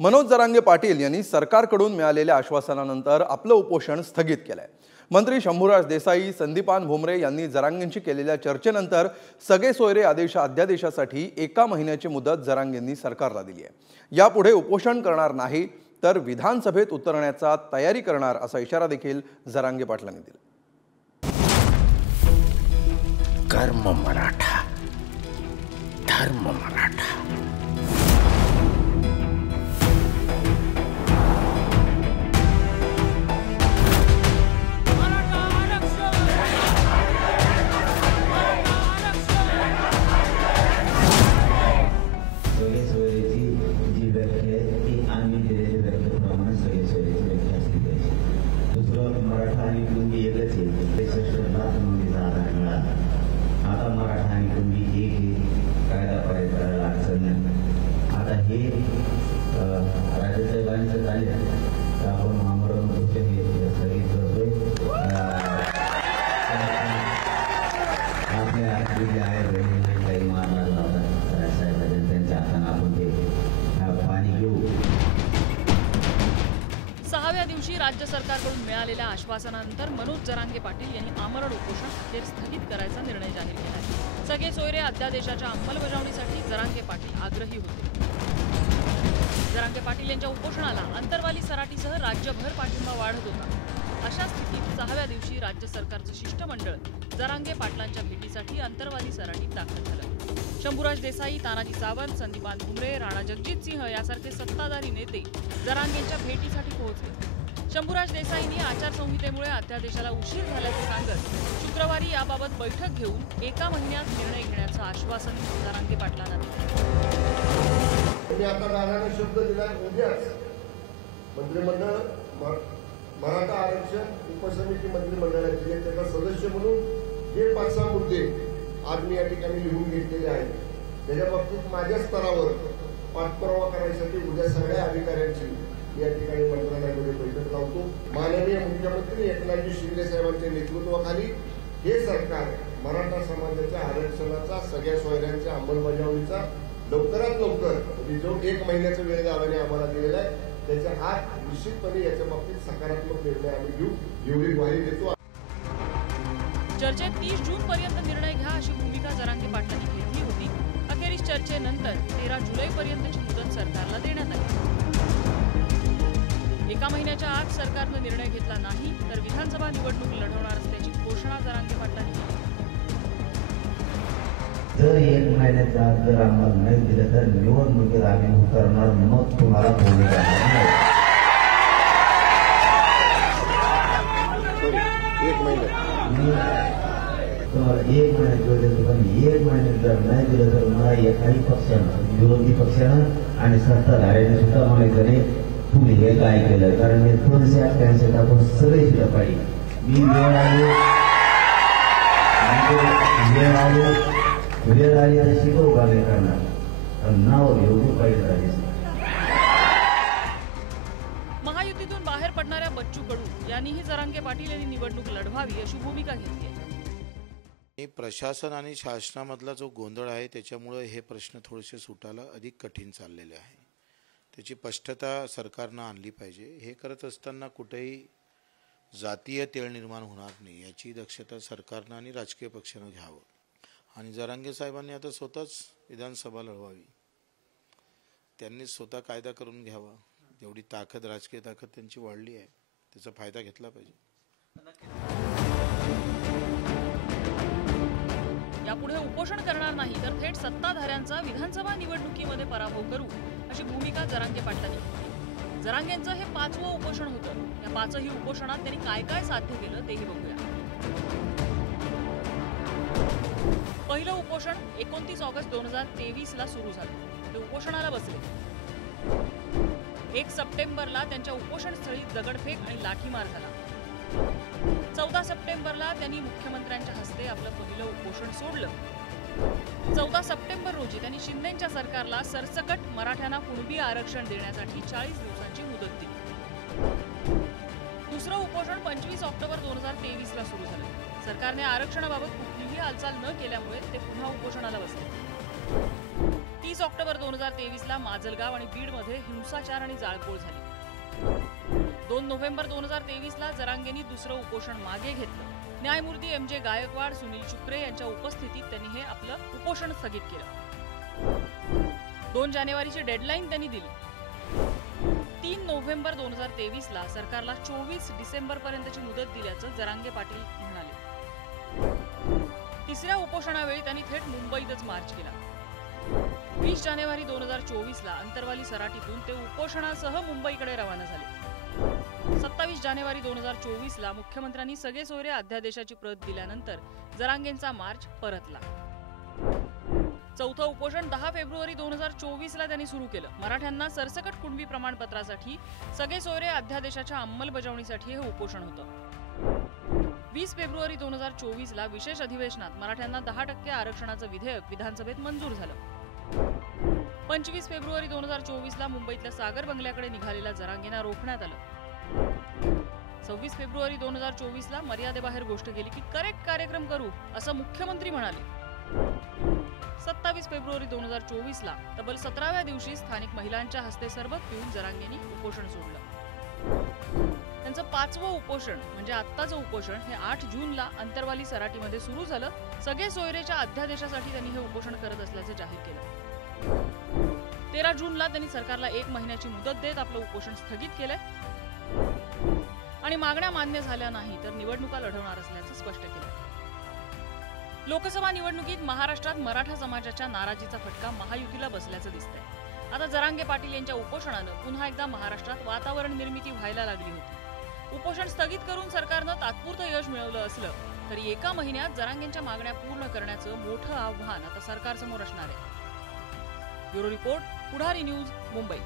मनोज जरांगे पाटील यांनी सरकारकडून मिळालेल्या आश्वासनानंतर आपलं उपोषण स्थगित केलंय। मंत्री शंभूराज देसाई, संदीपान भुमरे यांनी जरांगेंशी केलेल्या चर्चेनंतर सगळे सोयरे अध्यादेशासाठी 1 महिन्याची मुदत जरांगेंनी सरकारला दिली आहे। यापुढे उपोषण करणार नाही तर विधानसभेत उतरण्याचा तयारी करणार असा इशारा देखील जरांगे पाटलांनी दिला। कर्म मराठा, धर्म मराठा। सहाव्या दिवशी राज्य सरकारकडून मिळालेल्या आश्वासनानंतर मनोज जरांगे पाटील यांनी आमरण उपोषण अखेर स्थगित करायचा निर्णय जाहीर केला आहे। सगळे सोयरे अध्यादेशाच्या अंमलबजावणीसाठी जरांगे पाटील आग्रही होते। जरांगे पाटील यांच्या उपोषणाला अंतरवाली सराटीसह राज्यभर पाठिंबा वाढत होता। अशा स्थितीत सहाव्या दिवशी राज्य सरकारचं शिष्टमंडळ जरांगे पाटलांच्या भेटीसाठी अंतरवाली सराटीत दाखल झालं। शंभूराज देसाई, तानाजी सावंत, संदीपान भुमरे, राणा जगजित सिंह यासारखे सत्ताधारी नेते जरांगेंच्या भेटीसाठी पोहोचले। शंभूराज देसाईंनी आचारसंहितेमुळे अध्यादेशाला उशीर झाल्याचे सांगत शुक्रवारी याबाबत बैठक घेऊन 1 महिन्यात निर्णय घेण्याचं आश्वासन जरांगे पाटलांना दिलं। आता नारायण शब्द दिला, उद्याच मंत्रिमंडळ मराठा आरक्षण उपसमिती मंत्रिमंडळाचे त्याचा सदस्य म्हणून जे 5-6 मुद्दे आज मी या ठिकाणी लिहून घेतलेले आहेत त्याच्या बाबतीत माझ्या स्तरावर पाठपुरावा करण्यासाठी उद्या सगळ्या अधिकाऱ्यांची या ठिकाणी मंत्रालयामध्ये बैठक लावतो। माननीय मुख्यमंत्री एकनाथजी शिंदे साहेबांच्या नेतृत्वाखाली हे सरकार मराठा समाजाच्या आरक्षणाचा, सगळ्या सोयऱ्यांच्या अंमलबजावणीचा लवकरात लवकर जो 1 महिन्याचा वेळ गावाने आम्हाला दिलेला आहे त्याच्या आत निश्चितपणे याच्या बाबतीत सकारात्मक निर्णय आम्ही घेऊ, एवढी ग्वाही देतो। चर्चेत 30 जून पर्यंत निर्णय घ्या अशी भूमिका जरांगे पाटलांनी घेतली होती। अखेरीस चर्चेनंतर 13 जुलै पर्यंतची मुदत सरकारला देण्यात आली। 1 महिन्याच्या आत सरकारनं निर्णय घेतला नाही तर विधानसभा निवडणूक लढवणार असल्याची घोषणा जरांगे पाटलांनी केली। जर 1 महिन्याच्या आत जर आम्हाला नाही दिलं तर निवडणुकीत आम्ही उतरणार, मग तुम्हाला बोलू जाणार नाही। 1 महिना तुम्हाला 1 महिन्यात दिलं पण 1 महिन्यात जर नाही दिलं तर मला एकाही पक्षानं, विरोधी पक्षानं आणि सत्ताधाऱ्यांनी सुद्धा म्हणायचं नाही तुम्ही हे काय केलं, कारण हे 288 आपण सगळे शिकलं पाहिजे। मी वेळ आली तर शिकवू का नाही करणार, नाव घेऊ पाहिजे। महायुतीतून बाहेर पडणाऱ्या बच्चू कडू यांनीही जरांगे पाटील यांनी निवडणूक लढवावी अशी भूमिका घेतली आहे। प्रशासन आणि शासनामधला जो गोंधळ आहे त्याच्यामुळे हे प्रश्न थोडेसे सुटायला अधिक कठीण चाललेले आहे। त्याची स्पष्टता सरकारनं आणली पाहिजे। हे करत असताना कुठेही जातीय तेढ निर्माण होणार नाही याची दक्षता सरकारनं आणि राजकीय पक्षानं घ्यावं। आणि जरांगे साहेबांनी आता स्वतःच विधानसभा लढवावी, त्यांनी स्वतः कायदा करून घ्यावा। एवढी ताकद, राजकीय ताकद त्यांची वाढली आहे, त्याचा फायदा घेतला पाहिजे। यापुढे उपोषण करणार नाही तर थेट सत्ताधाऱ्यांचा विधानसभा निवडणुकीमध्ये पराभव करू अशी भूमिका जरांगे पाटलांनी घेतली। जरांगेंचं हे 5वं उपोषण होतं। या 5ही उपोषणात त्यांनी काय काय साध्य केलं तेही बघूया। पहिलं उपोषण 29 ऑगस्ट 2023ला सुरू झालं। ते उपोषणाला बसले। 1 सप्टेंबरला त्यांच्या उपोषणस्थळी दगडफेक आणि लाठीमार झाला। 14 सप्टेंबरला त्यांनी मुख्यमंत्र्यांच्या हस्ते आपलं पहिलं उपोषण सोडलं। 14 सप्टेंबर रोजी त्यांनी शिंदेच्या सरकारला सरसकट मराठ्यांना कुणबी आरक्षण देण्यासाठी 40 दिवसांची मुदत दिली। दुसरं उपोषण 25 ऑक्टोबर 2023ला सुरू झालं। सरकारने आरक्षणाबाबत कुठलीही हालचाल न केल्यामुळे ते पुन्हा उपोषणाला बसले। 30 ऑक्टोबर 2023ला माजलगाव आणि बीडमध्ये हिंसाचार आणि जाळपोळ झाली. 2 नोव्हेंबर 2023ला जरांगेंनी दुसरं उपोषण मागे घेतलं. न्यायमूर्ती MJ गायकवाड, सुनील शुक्रे यांच्या उपस्थितीत त्यांनी हे आपलं उपोषण स्थगित केलं. 2 जानेवारीची डेडलाईन त्यांनी दिली. 3 नोव्हेंबर 2023ला सरकारला 24 डिसेंबरपर्यंतची मुदत दिल्याचं जरांगे पाटील म्हणाले. तिसऱ्या उपोषणावेळी त्यांनी थेट मुंबईतच मार्च केला. 20 जानेवारी 2024ला अंतरवाली सराटीतून ते उपोषणासह मुंबईकडे रवाना झाले. 27 जानेवारी 2024ला मुख्यमंत्र्यांनी सगळे सोयरे अध्यादेशाची प्रत दिल्यानंतर जरांगेंचा मार्च परतला. चौथं उपोषण 10 फेब्रुवारी 2024ला त्यांनी सुरू केलं. मराठ्यांना सरसकट कुणबी प्रमाणपत्रासाठी सगळे सोयरे अध्यादेशाच्या अंमलबजावणीसाठी हे उपोषण होतं. 20 फेब्रुवारी 2024ला विशेष अधिवेशनात मराठ्यांना 10% आरक्षणाचं विधेयक विधानसभेत मंजूर झालं. 25 फेब्रुवारी 2024ला मुंबईतल्या सागर बंगल्याकडे निघालेल्या जरांगेंना रोखण्यात आलं. 26 फेब्रुवारी 2024ला मर्यादेबाहेर गोष्ट केली की करेक्ट कार्यक्रम करू असं मुख्यमंत्री म्हणाले. 27 फेब्रुवारी 2024ला तब्बल 17व्या दिवशी स्थानिक महिलांच्या हस्ते सरबत पिऊन जरांगेंनी उपोषण सोडलं. त्यांचं 5वं उपोषण म्हणजे आत्ताचं उपोषण हे 8 जूनला अंतरवाली सराटीमध्ये सुरू झालं. सगळे सोयरेच्या अध्यादेशासाठी त्यांनी हे उपोषण करत असल्याचं जाहीर केलं. 13 जूनला त्यांनी सरकारला 1 महिन्याची मुदत देत आपलं उपोषण स्थगित केलंय आणि मागण्या मान्य झाल्या नाही तर निवडणुका लढवणार असल्याचं स्पष्ट केलं. लोकसभा निवडणुकीत महाराष्ट्रात मराठा समाजाच्या नाराजीचा फटका महायुतीला बसल्याचं दिसतंय. आता जरांगे पाटील यांच्या उपोषणानं पुन्हा एकदा महाराष्ट्रात वातावरण निर्मिती व्हायला लागली होती. उपोषण स्थगित करून सरकारनं तात्पुरतं यश मिळवलं असलं तरी एका महिन्यात जरांगेंच्या मागण्या पूर्ण करण्याचं मोठं आव्हान आता सरकारसमोर असणार आहे. ब्युरो रिपोर्ट, पुढारी न्यूज, मुंबई.